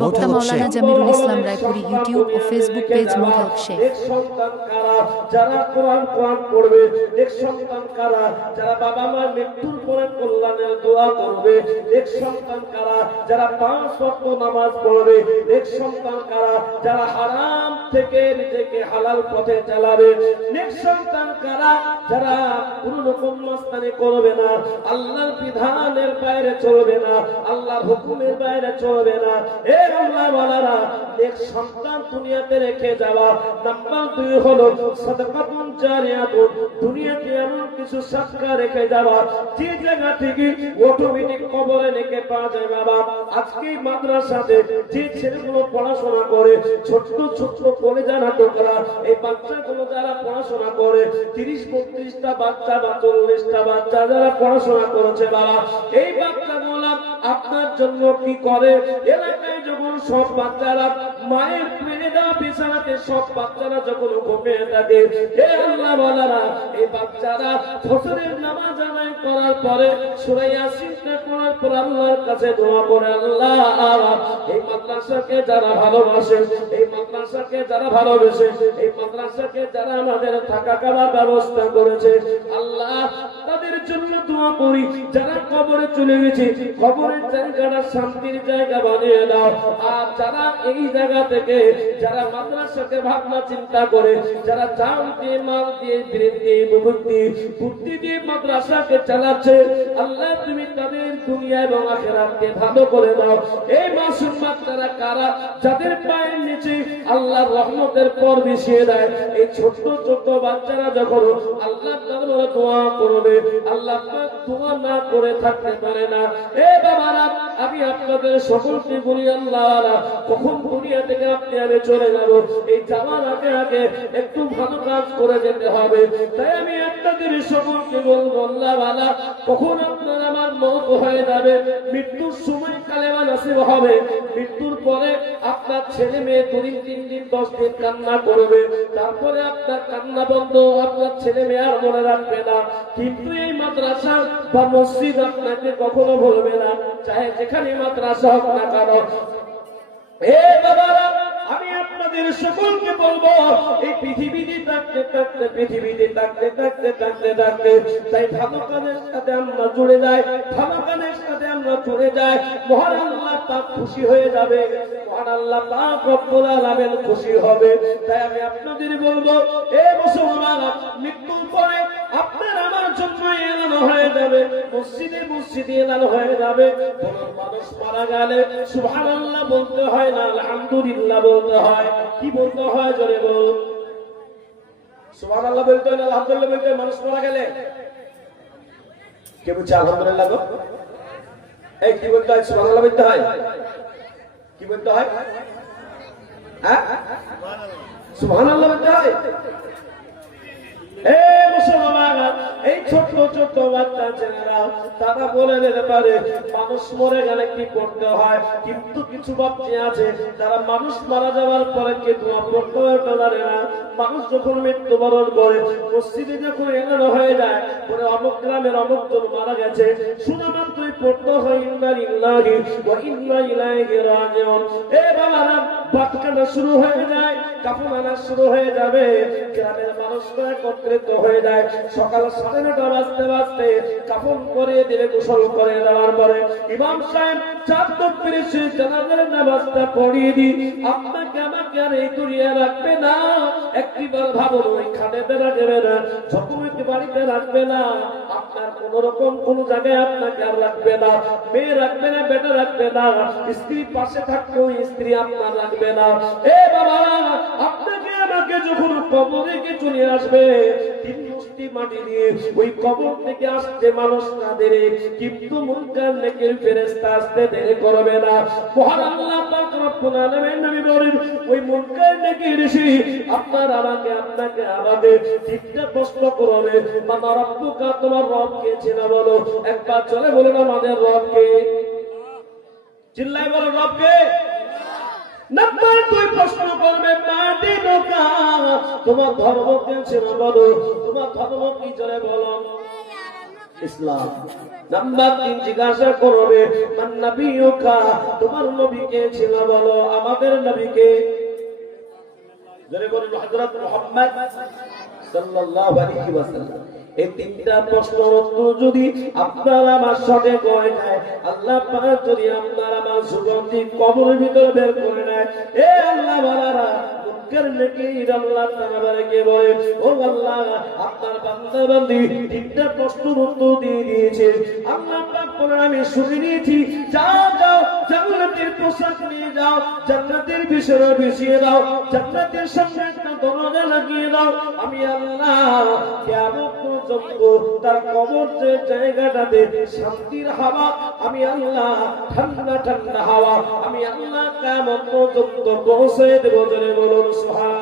বক্তা মাওলানা জামিরুল ইসলাম রায়পুরি, ইউটিউব ও Facebook page মোঢাক Sheikh. সন্তান কারা যারা কোরআন পড়বে, এক সন্তান কারা যারা বাবা মার মৃত্যুর পরে কল্যাণের দোয়া করবে, এক সন্তান কারা যারা 5 ওয়াক্ত নামাজ পড়বে, এক সন্তান কারা যারা হারাম থেকে নিজেকে হালাল পথে চালাবে, এক সন্তান কারা যারা কোনো রকম মাস্তানি করবে না, আল্লাহর বিধানের বাইরে চলবে না, আল্লাহর হুকুমের বাইরে চলবে না। এ আল্লাহ ওয়ালারা, এক সন্তান দুনিয়াতে রেখে যাওয়া। নাম্বার 2 হলো সাদাকাতুন জারিয়াতুন, দুনিয়াতে এমন কিছু সাদকা রেখে যাওয়া যে জায়গা থেকে অটোমেটিক কবরে রেখে পাওয়া যায়। বাবা, আজকে মাদ্রাসাতে যে ছেলেগুলো পড়াশোনা করে, ছোট্ট ছোট্ট কলেজা নাটকরা, এই বাচ্চাগুলো যারা পড়াশোনা করে, 30-32টা বাচ্চা বা 40টা বাচ্চা যারা পড়াশোনা করেছে, বাবা এই বাচ্চাগুলো আপনার জন্য কি করে? এলাকায় যখন সব বাচ্চারা মায়ের প্রেমে দেওয়া বিছানাতে সব বাচ্চারা যখন ঘুমিয়ে থাকে, হে আল্লাহ ওয়ালারা, এই বাচ্চারা ফজরের নামাজ আদায় করার পরে সূরা ইয়াসিনটা পড়ার পর আল্লাহর কাছে দোয়া করে, আল্লাহ এই মাদ্রাসাকে যারা ভালোবাসে, এই মাদ্রাসাকে যারা ভালোবেসে, এই মাদ্রাসাকে যারা আমাদের থাকা খাওয়ার ব্যবস্থা করেছে, আল্লাহ তাদের জন্য দোয়া করি। যারা কবরে চলে গেছে, কবরের জায়গাটা শান্তির জায়গা বানিয়ে দাও। আর যারা এই জায়গা থেকে যারা মাদ্রাসাকে ভাবনা চিন্তা করে, যারা জান দিয়ে, মাল দিয়ে, বৃদ্ধি বুদ্ধি দিয়ে মাদ্রাসাকে চালাচ্ছে, আল্লাহ তুমি তাদের দুনিয়া এবং আখিরাতকে ভালো করে দাও। এই মাসুম বাচ্চারা কারা যাদের পায়ের নিচে আল্লাহর রহমতের পর মিশিয়ে দেয়? এই ছোট্ট ছোট্ট বাচ্চারা যখন আল্লাহ তাআলা দোয়া করবে, আল্লাহ পাক দোয়া না করে থাকতে পারে না। এ বাবারা, আমি আপনাদের সকলকে বলি, আল্লাহ কখন দুনিয়া থেকে আপনি আমি চলে যাব, এই যাওয়ার আগে আগে একটু ভালো কাজ করে যেতে হবে। তাই আমি আপনাদের সকলকে বলবো, আল্লাহ ওয়ালা, কখন আপনার আমার মওত হয়ে যাবে, মৃত্যুর সময় কালেমা নসিব হবে, মৃত্যুর পরে আপনার ছেলে মেয়ে 2 দিন 3 দিন 10 দিন কান্না করবে, তারপরে আপনার কান্না বন্ধ, আপনার ছেলে মেয়ে আর মনে রাখবে না। কিন্তু এই মাদ্রাসা বা মসজিদ আপনাকে কখনো ভুলবে না, চাহে যেখানে মাদ্রাসা হোক না কেন। এ বাবারা, আমি আপনাদের সকলকে বলবো, এই পৃথিবীতে থাকতে থাকতে তাই ভালো কাজের সাথে আমরা জুড়ে যাই, ভালো কাজের সাথে আমরা জুড়ে যাই, মহান আল্লাহ পাক খুশি হয়ে যাবে, মহান আল্লাহ পাক রব্বুল আলামিন খুশি হবে। তাই আমি আপনাদের বলবো, এ মুসলমান, মৃত্যুর পরে আপনার আমার জন্য এলান হয়ে যাবে, মসজিদে মসজিদে এলান হয়ে যাবে। কোন মানুষ মারা গেলে সুবহানাল্লাহ বলতে হয় না, আলহামদুলিল্লাহ বলতে হয়। কি বলতে হয় জোরে বল? সুবহানাল্লাহ বলতে হয় না আলহামদুলিল্লাহ বলতে হয়? মানুষ মারা গেলে কে বলছে আলহামদুলিল্লাহ গো? এই কি বলতে হয়? সুবহানাল্লাহ বলতে হয়? কি বলতে হয়? হ্যাঁ, সুবহানাল্লাহ বলতে হয়। এই ছোট্ট ছোট্ট বাচ্চা ছেলেরা তারা বলে দিতে পারে মানুষ মরে গেলে কি করতে হয়, কিন্তু কিছু বাচ্চা আছে যারা মানুষ মারা যাওয়ার পরে কে দোয়া পড়তে পারে না। মানুষ যখন মৃত্যুবরণ করে, মসজিদে যখন এলানো হয়ে যায়, পরে অমুক গ্রামের অমুক জন মারা গেছে, শোনা মাত্রই পড়তে হয় ইন্না লিল্লাহি ওয়া ইন্না ইলাইহি রাজিউন। এ বাবারা, বাতকানা শুরু হয়ে যায়, কাফন আনা শুরু হয়ে যাবে, গ্রামের মানুষরা একত্রিত হয়ে যায়। সকাল 9:30 বাজতে বাজতে কাফন করে দিলে, গোসল করে দেওয়ার পরে ইমাম সাহেব 4 তকবীরের শেষ জানাজার নামাজটা পড়িয়ে দিই। আপনাকে আমাকে আর এই দুনিয়া রাখবে না, একটিবার ভাবুন, ওইখানে বেড়া দেবে না, ঝকুমিকে বাড়িতে রাখবে না, আপনার কোন রকম কোন জায়গায় আপনাকে আর রাখবে না, মেয়ে রাখবে না, বেটা রাখবে না, স্ত্রী পাশে থাকলেও স্ত্রী আপনার রাখবে না। এ বাবা, আপনাকে আমাকে যখন কবরে কিছু নিয়ে আসবে, 3 মুষ্টি মাটি দিয়ে ওই কবর থেকে আসতে মানুষ না দেরে, কিন্তু মুনকার নেকির ফেরেশতা আসতে দেরি করবে না। মহান আল্লাহ পাক রব্বুল আলামিন নবী বলেন, ওই মুনকার নেকির ঋষি আপনার আমাকে আপনাকে আমাদের ঠিকটা প্রশ্ন করবে, মাতা রব্বুকা, তোমার রব কে চেনা বলো? একবার চলে বলুন, আমাদের রব কে? চিল্লায় বলো, রব কে? নাম্বার 2 প্রশ্ন করবে, মাদিনুকা, তোমার ধর্ম কে চেনা বলো? তোমার ধর্ম কি? জোরে বলো। ইসলাম। নাম্বার 3 জিজ্ঞাসা করবে মান নবিয়ুকা, তোমার নবী কে ছিল বলো। আমাদের নবীকে যারা বলেন হযরত মুহাম্মদ সাল্লাল্লাহু আলাইহি ওয়াসাল্লাম। এই তিনটা প্রশ্নের উত্তর যদি আপনারা আমার সঠিক হয় যায়, আল্লাহ পাক যদি আপনারা আমার সুগন্ধি কবরের ভিতরে বের করে নেয়, এ আল্লাহ বালারা মুনকার নাকির আল্লাহ তাআলা বারেকে বলে, ও আল্লাহ আপনার বান্দা বান্দি তিনটা প্রশ্নের উত্তর দিয়ে দিয়েছে। আল্লাহ পাক বলে আমি শুনে নিয়েছি, যাও যাও জান্নাতের পোশাক নিয়ে যাও, জান্নাতের বিছানা বিছিয়ে দাও, জান্নাতের সামনে একটা দরজা লাগিয়ে দাও। আমি আল্লাহ কিয়ামত পর্যন্ত তার কবর যে জায়গাটাতে শান্তির হাওয়া, আমি আল্লাহ ঠান্ডা ঠান্ডা হাওয়া আমি আল্লাহ কিয়ামত পর্যন্ত পৌঁছে দেব। জোরে বলুন সুবহান।